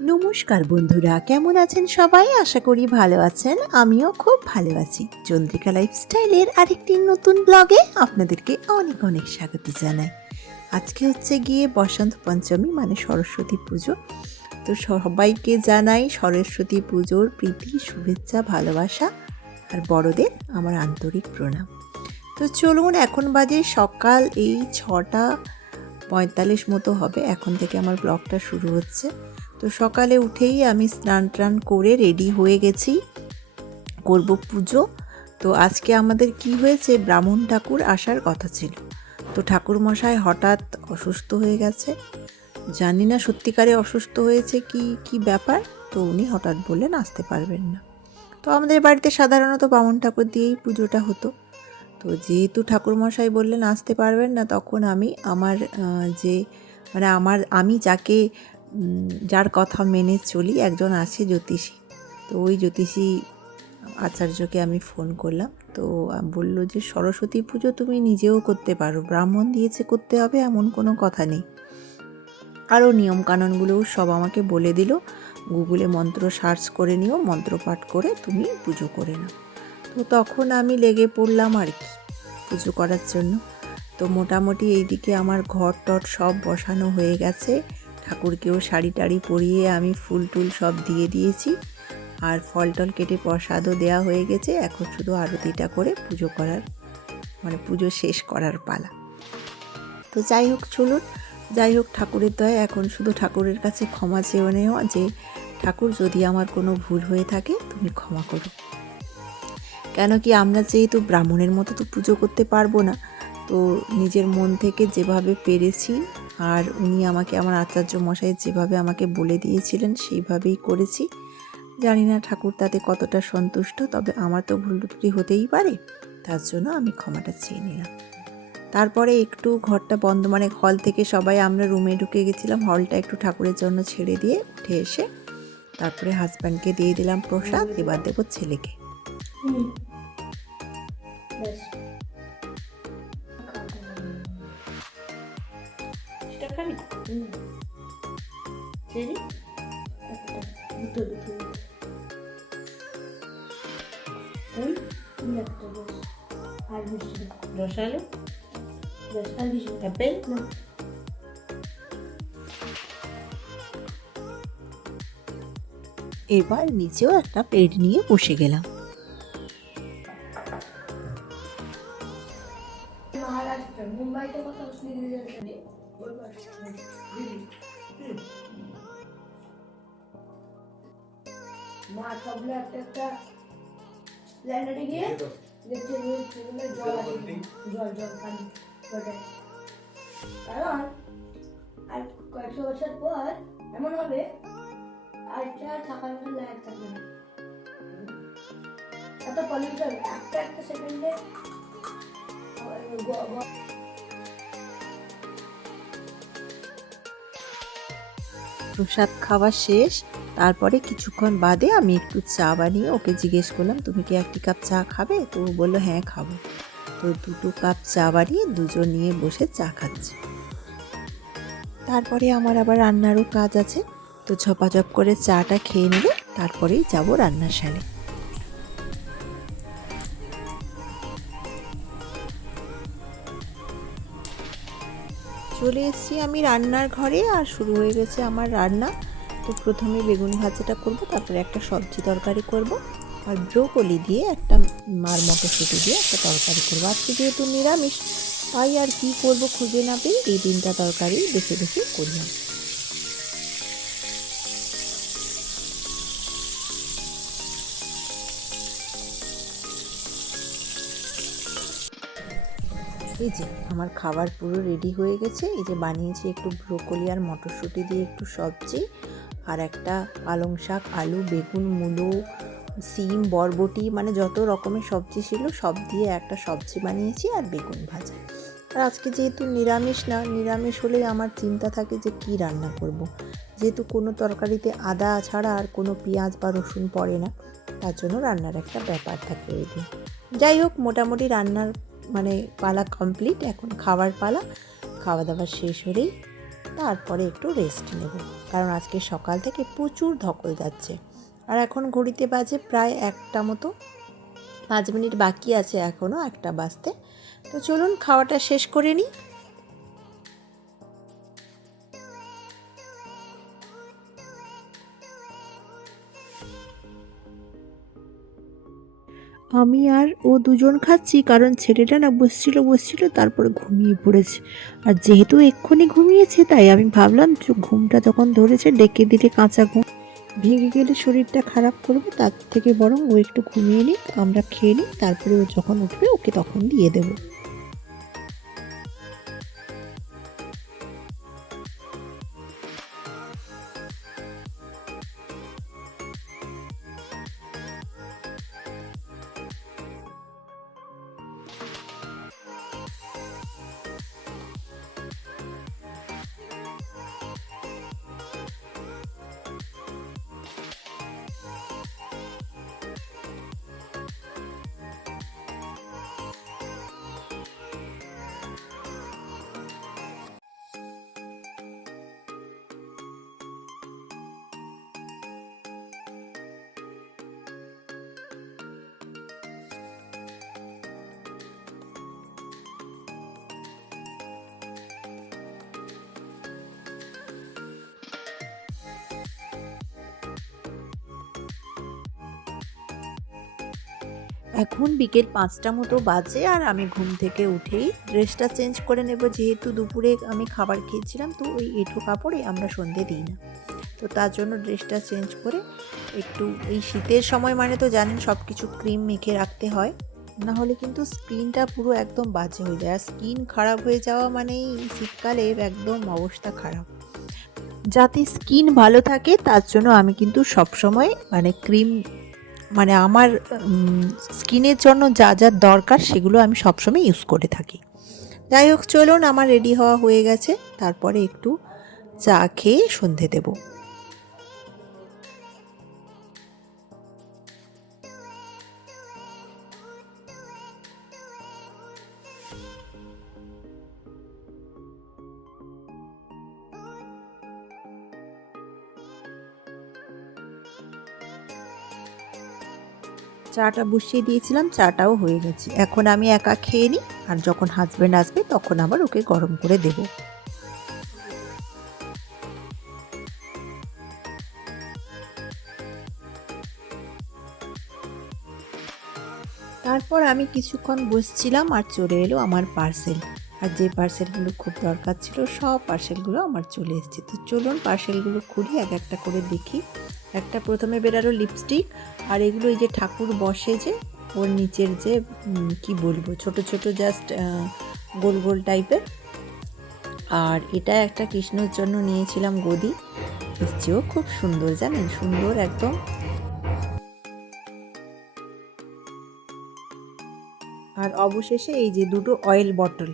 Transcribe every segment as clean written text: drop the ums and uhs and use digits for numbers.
নমস্কার বন্ধুরা, কেমন আছেন সবাই? আশা করি ভালো আছেন। আমিও খুব ভালো আছি। চন্দ্রিকা লাইফস্টাইলের আরেকটি নতুন ব্লগে আপনাদেরকে অনেক অনেক স্বাগত জানাই। আজকে হচ্ছে গিয়ে বসন্ত পঞ্চমী, মানে সরস্বতী পুজো। তো সবাইকে জানাই সরস্বতী পুজোর প্রীতি, শুভেচ্ছা, ভালোবাসা, আর বড়দের আমার আন্তরিক প্রণাম। তো চলুন, এখন বাজে সকাল এই 6:45 মতো হবে। এখন থেকে আমার ব্লগটা শুরু হচ্ছে। তো সকালে উঠেই আমি স্নান টান করে রেডি হয়ে গেছি, করব পুজো। তো আজকে আমাদের কি হয়েছে, ব্রাহ্মণ ঠাকুর আসার কথা ছিল। তো ঠাকুর মশাই হঠাৎ অসুস্থ হয়ে গেছে। জানি না সত্যিকারে অসুস্থ হয়েছে কি ব্যাপার। তো উনি হঠাৎ বললেন আসতে পারবেন না। তো আমাদের বাড়িতে সাধারণত ব্রাহ্মণ ঠাকুর দিয়েই পুজোটা হতো। তো যেহেতু ঠাকুরমশাই বললেন আসতে পারবেন না, তখন আমি আমি যার কথা মেনে চলি, একজন আছে জ্যোতিষী। তো ওই জ্যোতিষী আচার্যকে আমি ফোন করলাম। তো বলল যে সরস্বতী পুজো তুমি নিজেও করতে পারো, ব্রাহ্মণ দিয়েছে করতে হবে এমন কোনো কথা নেই। আরও নিয়মকানুনগুলোও সব আমাকে বলে দিল। গুগলে মন্ত্র সার্চ করে নিও, মন্ত্র পাঠ করে তুমি পুজো করে নাও। তো তখন আমি লেগে পড়লাম আর কি পুজো করার জন্য। তো মোটামুটি এইদিকে আমার ঘর টট সব বসানো হয়ে গেছে। ঠাকুরকেও শাড়ি টাড়ি পরিয়ে আমি ফুল টুল সব দিয়ে দিয়েছি, আর ফল টল কেটে প্রসাদও দেওয়া হয়ে গেছে। এখন শুধু আরতিটা করে পুজো শেষ করার পালা। তো যাই হোক ঠাকুরের দয়া, এখন শুধু ঠাকুরের কাছে ক্ষমা চেয়ে নেওয়া যে ঠাকুর, যদি আমার কোনো ভুল হয়ে থাকে তুমি ক্ষমা করো। কেন কি, আমরা যেহেতু ব্রাহ্মণের মতো তো পুজো করতে পারবো না। তো নিজের মন থেকে যেভাবে পেরেছি, আর উনি আমাকে, আমার আচার্য মশাই যেভাবে আমাকে বলে দিয়েছিলেন সেইভাবেই করেছি। জানি না ঠাকুর তাতে কতটা সন্তুষ্ট, তবে আমার তো ভুল ত্রুটি হতেই পারে। তার জন্য আমি ক্ষমাটা চেয়ে নিলাম। তারপরে একটু ঘরটা বন্ধ, মানে হল থেকে সবাই আমরা রুমে ঢুকে গেছিলাম। হলটা একটু ঠাকুরের জন্য ছেড়ে দিয়ে উঠে এসে তারপরে হাজব্যান্ডকে দিয়ে দিলাম প্রসাদ। এবার দেবো ছেলেকে। রসালো অ্যাপেল। এবার নিচেও একটা প্লেট নিয়ে বসে গেলাম। महाराष्ट्र मुंबई तो कत মা সবগুলো একটা একটা ল্যান্ডে গিয়ে দেখতে জল আছে, জল পানি ওটাই। কারণ আর কয়েকশো বছর পর এমন হবে আরটা থাকার মতো লাইট থাকবে না, এত পলিউশন। একটা সেকেন্ডে প্রসাদ খাওয়া শেষ। তারপরে কিছুক্ষণ বাদে আমি একটু চা বানিয়ে ওকে জিজ্ঞেস করলাম, তুমি কি 1 কাপ চা খাবে? তো ও বললো হ্যাঁ খাবো। তো 2 কাপ চা বানিয়ে দুজন নিয়ে বসে চা খাচ্ছি। তারপরে আমার আবার রান্নারও কাজ আছে। তো ঝপাঝপ করে চাটা খেয়ে নেবে, তারপরেই যাব রান্নার শালে। চলে এসেছি আমি রান্নার ঘরে, আর শুরু হয়ে গেছে আমার রান্না। তো প্রথমে বেগুন ভাজাটা করব, তারপরে একটা সবজি তরকারি করব, আর ব্রোকলি দিয়ে আর মটরশুঁটি দিয়ে একটা তরকারি করবো। আজকে যেহেতু নিরামিষ, তাই আর কি করব খুঁজে না পেয়ে এই 3টা তরকারি বেছে বেছে করলাম। এই যে আমার খাবার পুরো রেডি হয়ে গেছে। এই যে বানিয়েছি একটু ব্রোকলি আর মটরশুঁটি দিয়ে একটু সবজি, আর একটা পালং শাক, আলু, বেগুন, মূলো, সিম, বরবটি, মানে যত রকমের সবজি ছিল সব দিয়ে একটা সবজি বানিয়েছি, আর বেগুন ভাজা। আর আজকে যেহেতু নিরামিষ হলেই আমার চিন্তা থাকে যে কি রান্না করব। যেহেতু কোনো তরকারিতে আদা ছাড়া আর কোনো পেঁয়াজ বা রসুন পড়ে না, তার জন্য রান্নার একটা ব্যাপার থাকে ওই দিন। যাই হোক, মোটামুটি রান্নার পালা কমপ্লিট। এখন খাওয়ার পালা। খাওয়া দাওয়া শেষ হলেই তারপরে একটু রেস্ট নেব, কারণ আজকে সকাল থেকে প্রচুর ধকল যাচ্ছে। আর এখন ঘড়িতে বাজে প্রায় 1টা মতো, 5 মিনিট বাকি আছে এখনও 1টা বাজতে। তো চলুন খাওয়াটা শেষ করে নিই। আমি আর ও দুজন খাচ্ছি, কারণ ছেলেটা না বসছিল তারপরে ঘুমিয়ে পড়েছে। আর যেহেতু এক্ষুনি ঘুমিয়েছে তাই আমি ভাবলাম ঘুমটা যখন ধরেছে ডেকে দিলে কাঁচা ঘুম ভেঙে গেলে শরীরটা খারাপ করবে, তার থেকে বরং ও একটু ঘুমিয়ে নিক, আমরা খেয়ে নিই, তারপরে ও যখন উঠবে ওকে তখন দিয়ে দেবো। এখন বিকেল 5টা মতো বাজে, আর আমি ঘুম থেকে উঠেই ড্রেসটা চেঞ্জ করে নেব, যেহেতু দুপুরে আমি খাবার খেয়েছিলাম, তো ওই এঁঠো কাপড়ে আমরা সন্ধে দিই না। তো তার জন্য ড্রেসটা চেঞ্জ করে একটু, এই শীতের সময় মানে তো জানেন সব কিছু ক্রিম মেখে রাখতে হয়, না হলে কিন্তু স্কিনটা পুরো একদম বাজে হয়ে যায়। আর স্কিন খারাপ হয়ে যাওয়া মানেই শীতকালে একদম অবস্থা খারাপ। যাতে স্কিন ভালো থাকে তার জন্য আমি কিন্তু সবসময় মানে ক্রিম, মানে আমার স্কিনের জন্য যা যা দরকার সেগুলো আমি সবসময় ইউজ করে থাকি। যাই হোক, চলুন আমার রেডি হওয়া হয়ে গেছে, তারপরে একটু চা খেয়ে সন্ধে দেব। চাটা বসিয়ে দিয়েছিলাম, চাটাও হয়ে গেছে। এখন আমি একা খেয়ে নিই, আর যখন হাজব্যান্ড আসবে তখন আবার ওকে গরম করে দেব। তারপর আমি কিছুক্ষণ বসছিলাম, আর চলে এলো আমার পার্সেল। আর যে পার্সেলগুলো খুব দরকার ছিল সব পার্সেলগুলো আমার চলে এসেছে। তো চলুন পার্সেলগুলো খুলি, এক একটা করে দেখি। একটা প্রথমে বেরালো লিপস্টিক, আর এগুলো এই যে ঠাকুর বসে যে ওর নিচের যে কি বলবো, ছোট ছোট জাস্ট গোল গোল টাইপের। আর এটা একটা কৃষ্ণর জন্য নিয়েছিলাম গদি, এসছেও খুব সুন্দর, জানেন, সুন্দর একদম। আর অবশেষে এই যে দুটো অয়েল বটল।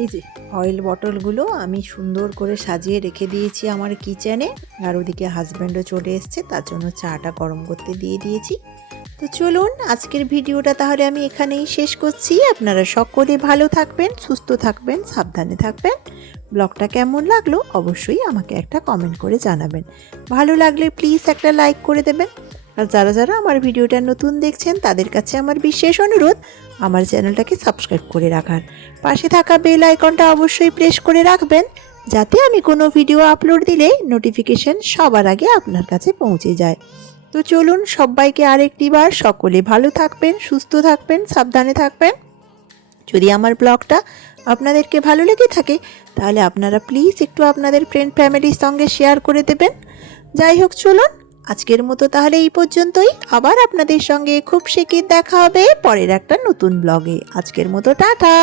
এই যে অয়েল বটলগুলো আমি সুন্দর করে সাজিয়ে রেখে দিয়েছি আমার কিচেনে। আর ওদিকে হাজব্যান্ডও চলে এসছে, তার জন্য চাটা গরম করতে দিয়ে দিয়েছি। তো চলুন আজকের ভিডিওটা তাহলে আমি এখানেই শেষ করছি। আপনারা সকলে ভালো থাকবেন, সুস্থ থাকবেন, সাবধানে থাকবেন। ব্লগটা কেমন লাগলো অবশ্যই আমাকে একটা কমেন্ট করে জানাবেন। ভালো লাগলে প্লিজ একটা লাইক করে দেবেন। আর যারা যারা আমার ভিডিওটা নতুন দেখছেন তাদের কাছে আমার বিশেষ অনুরোধ আমার চ্যানেলটাকে সাবস্ক্রাইব করে রাখার, পাশে থাকা বেল আইকনটা অবশ্যই প্রেস করে রাখবেন, যাতে আমি কোনো ভিডিও আপলোড দিলে নোটিফিকেশন সবার আগে আপনার কাছে পৌঁছে যায়। তো চলুন সবাইকে আরেকটি বার সকলে ভালো থাকবেন, সুস্থ থাকবেন, সাবধানে থাকবেন। যদি আমার ব্লগটা আপনাদেরকে ভালো লেগে থাকে তাহলে আপনারা প্লিজ একটু আপনাদের ফ্রেন্ড ফ্যামিলির সঙ্গে শেয়ার করে দেবেন। যাই হোক, চলুন আজকের মতো তাহলে এই পর্যন্তই। আবার আপনাদের সঙ্গে খুব শিগগির দেখা হবে পরের একটা নতুন ব্লগে। আজকের মতো টাটা।